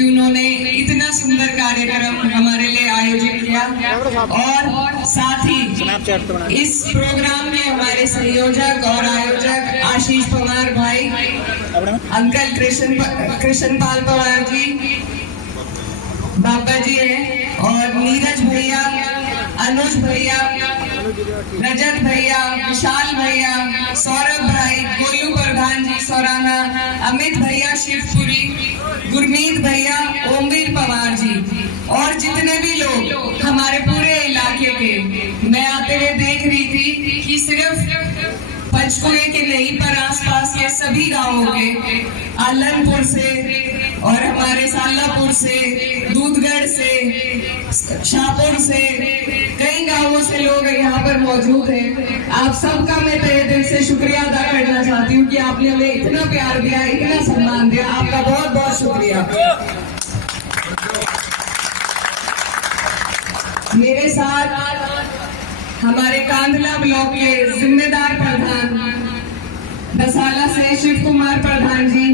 कि उन्होंने इतना सुंदर कार्यक्रम हमारे लिए आयोजित किया और साथ ही इस प्रोग्राम में हमारे संयोजक और आयोजक आशीष पवार भाई, अंकल कृष्णपाल पवार जी, बाबा जी हैं, और नीरज भैया, अनुज भैया, रजत भैया, विशाल भैया, सौरभ भाई, गोलू प्रधान जी सौराना, अमित भैया शिवपुरी, गुरमीत भैया, ओमवीर पवार जी और जितने भी लोग हमारे पूरे इलाके के। मैं आते हुए देख रही थी कि सिर्फ पंचकुले के नहीं पर आसपास के सभी गांवों के, आलनपुर से और हमारे सालापुर से, दूधगढ़ से, शाहपुर से, कई गांवों से लोग यहाँ पर मौजूद हैं। आप सबका मैं तहे दिल से शुक्रिया अदा करना चाहती हूँ कि आपने हमें इतना प्यार दिया, इतना सम्मान दिया। आपका बहुत बहुत शुक्रिया। मेरे साथ हमारे कांधला ब्लॉक के जिम्मेदार प्रधान बसाला से शिव कुमार प्रधान जी,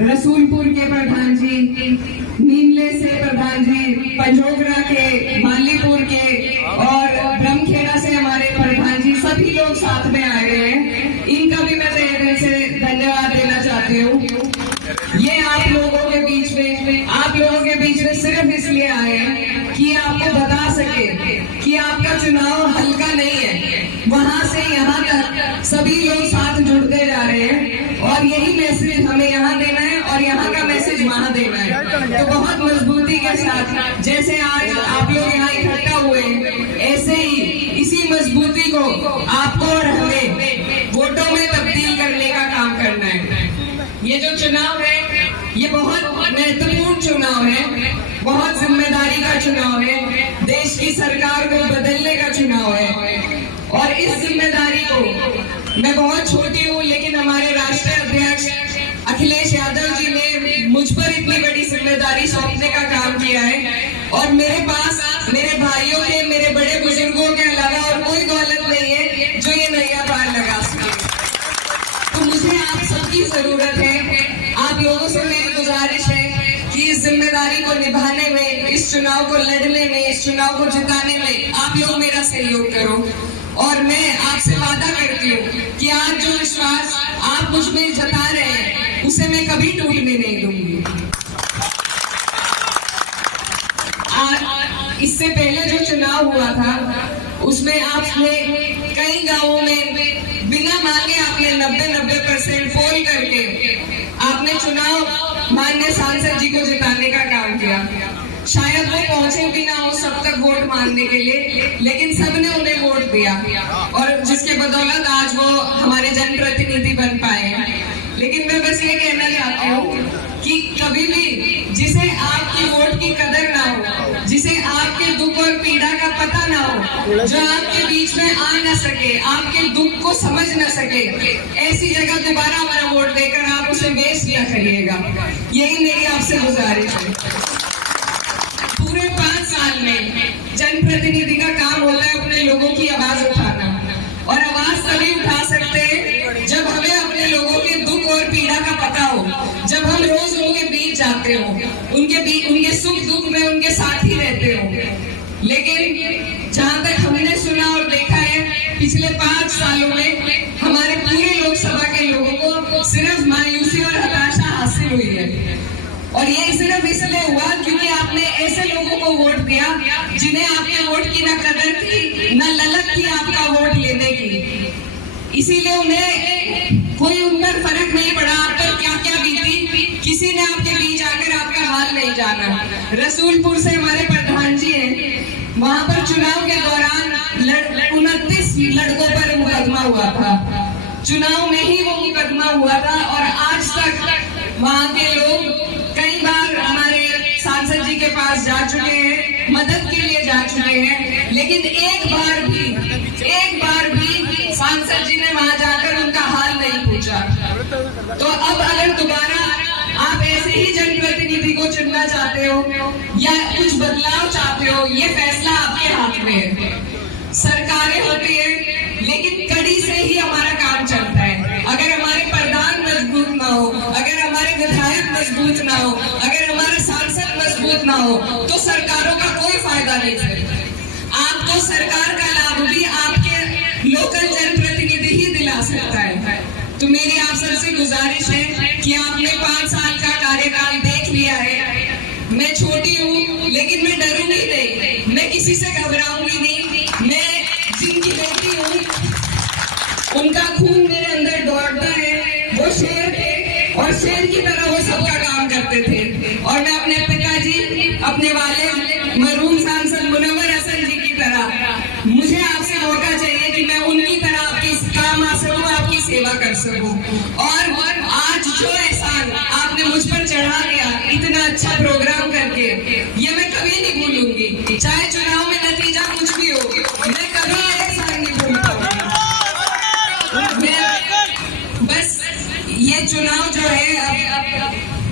रसूलपुर के प्रधान जी, नीमले से प्रधान जी, पंजोगरा के, मालीपुर के और ब्रह्मखेड़ा से हमारे प्रधान जी, सभी लोग साथ में आए हुए हैं। इनका भी मैं तहे दिल से धन्यवाद देना चाहती हूँ। ये आप लोगों के बीच में सिर्फ इसलिए आए हैं कि आपको बता सके कि आपका चुनाव हल्का नहीं है। वहां से यहाँ तक सभी लोग साथ जुड़ते जा रहे हैं और यही मैसेज हमें यहाँ देना है और यहाँ का मैसेज वहाँ देना है। तो बहुत मजबूती के साथ जैसे आज आप लोग यहाँ इकट्ठा हुए, ऐसे ही इसी मजबूती को आपको और हमें वोटों में तब्दील करने का काम करना है। ये जो चुनाव है ये बहुत महत्वपूर्ण चुनाव है, बहुत जिम्मेदारी का चुनाव है, देश की सरकार को बदलने का चुनाव है। और इस जिम्मेदारी को मैं बहुत छोटी हूँ, लेकिन हमारे राष्ट्रीय अध्यक्ष अखिलेश यादव जी ने मुझ पर इतनी बड़ी जिम्मेदारी सौंपने का काम किया है और मेरे पास मेरे भाइयों के, मेरे बड़े बुजुर्गों के अलावा और कोई दौलत नहीं है जो ये नैया पार लगा सके। तो मुझे आप सबकी जरूरत है। आप लोगों से मेरी गुजारिश है कि इस जिम्मेदारी को निभाने में, इस चुनाव को लड़ने में, इस चुनाव को जिताने में आप लोग मेरा सहयोग करो। और मैं आपसे वादा करती हूँ कि आज जो विश्वास आप मुझ में जता रहे हैं उसे मैं कभी टूटने नहीं दूंगी। इससे पहले जो चुनाव हुआ था उसमें आपने कई गांवों में बिना मांगे आपने 90% पोल करके आपने चुनाव माननीय सांसद जी को जिताने का काम किया। शायद वो पहुंचे भी ना हो सब तक वोट मांगने के लिए, लेकिन सबने उन्हें वोट दिया और जिसके बदौलत आज वो हमारे जनप्रतिनिधि बन पाए हैं। लेकिन मैं बस ये कहना चाहती हूँ कि कभी भी जिसे आपकी वोट की कदर ना हो, जिसे आपके दुख और पीड़ा का पता ना हो, जो आपके बीच में आ ना सके, आपके दुख को समझ ना सके, ऐसी जगह दोबारा हमारा वोट देकर आप उसे वेस्ट न करिएगा। यही मेरी आपसे गुजारिश है। पूरे 5 साल में जनप्रतिनिधि का काम होता है अपने लोगों की आवाज उठाना, और आवाज तभी उठा सकते हैं जब हमें अपने लोगों के दुख और पीड़ा का पता हो, जब हम रोज उनके बीच जाते हो, उनके सुख दुख में उनके साथ ही रहते हो। लेकिन जहां तक हमने सुना और देखा है, पिछले 5 सालों में हमारे पूरे लोकसभा के लोगों को सिर्फ मायूसी और हताशा हासिल हुई है। और ये सिर्फ इसलिए हुआ क्योंकि आपने ऐसे लोगों को वोट दिया जिन्हें आपके वोट की ना कदर थी, ना ललक थी आपका वोट लेने की। इसीलिए उन्हें कोई उन पर फर्क नहीं पड़ा आप पर क्या क्या बीती, किसी ने आपके बीच आकर आपका हाल नहीं जाना। रसूलपुर से हमारे प्रधान जी हैं, वहां पर चुनाव के दौरान 29 लड़कों पर मुकदमा हुआ था। चुनाव में ही वो मुकदमा हुआ था और आज तक वहां के लोग कई बार हमारे सांसद जी के पास जा चुके हैं, मदद के लिए जा चुके हैं, लेकिन एक बार भी सांसद जी ने वहां जाकर उनका हाल नहीं पूछा। तो अब अगर दोबारा आप ऐसे ही जनप्रतिनिधि को चुनना चाहते हो या कुछ बदलाव चाहते हो, ये फैसला आपके हाथ में है। सरकारें होती है लेकिन कड़ी से ही हमारा काम चलता है। अगर हमारे प्रधान मजबूत ना हो, अगर हमारे विधायक मजबूत ना हो, अगर हमारा मजबूत ना हो तो सरकारों का कोई फायदा नहीं है। आपको सरकार का लाभ भी आपके लोकल जनप्रतिनिधि ही दिला सकता है। तो मेरी आप सबसे गुजारिश है कि आपने 5 साल का कार्यकाल देख लिया है। मैं छोटी हूँ लेकिन मैं डरूंगी नहीं, मैं किसी से घबराऊंगी नहीं। मैं जिनकी बेटी हूँ, उनका खून मेरे अंदर दौड़ता है। वो शेर थे और शेर की तरह वो सबका काम करते थे। और मैं अपने पिताजी, अपने वालिद मरहूम सांसद मुनव्वर हसन जी की तरह, मुझे आपसे मौका चाहिए कि मैं उनकी तरह आपके काम आ सकूं, आपकी सेवा कर सकूं। और आज जो एहसान आपने मुझ पर चढ़ा दिया इतना अच्छा प्रोग्राम करके, ये मैं कभी नहीं भूलूंगी। चाहे चुनाव में नतीजा कुछ भी हो, मैं कभी ये एहसान नहीं भूल पाऊंगी। बस ये चुनाव जो है, अब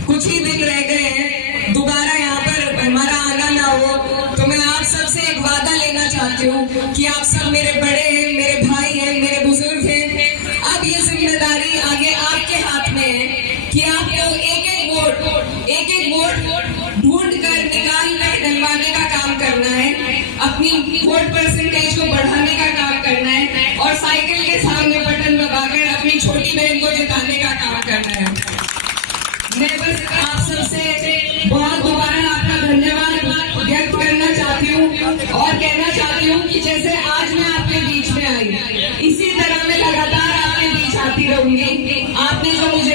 कुछ ही दिन रह गए हैं, दोबारा यहाँ पर हमारा आना ना हो, तो मैं आप सबसे एक वादा लेना चाहती हूँ कि आप सब मेरे बड़े हैं, मेरे भाई हैं, मेरे बुजुर्ग हैं। अब ये जिम्मेदारी आगे आपके हाथ में है कि आपको एक एक वोट ढूंढ कर निकाल कर डलवाने का काम करना है, अपनी वोट परसेंटेज को बढ़ाने का काम करना है और साइकिल के सामने बटन दबाकर अपनी छोटी बहन को जिताने का काम करना है। मैं बस आप सबसे बहुत दोबारा आपका धन्यवाद व्यक्त करना चाहती हूँ और कहना चाहती हूँ कि जैसे आज मैं आपके बीच में आई, इसी तरह मैं लगातार आपके बीच आती रहूंगी। आपने जो मुझे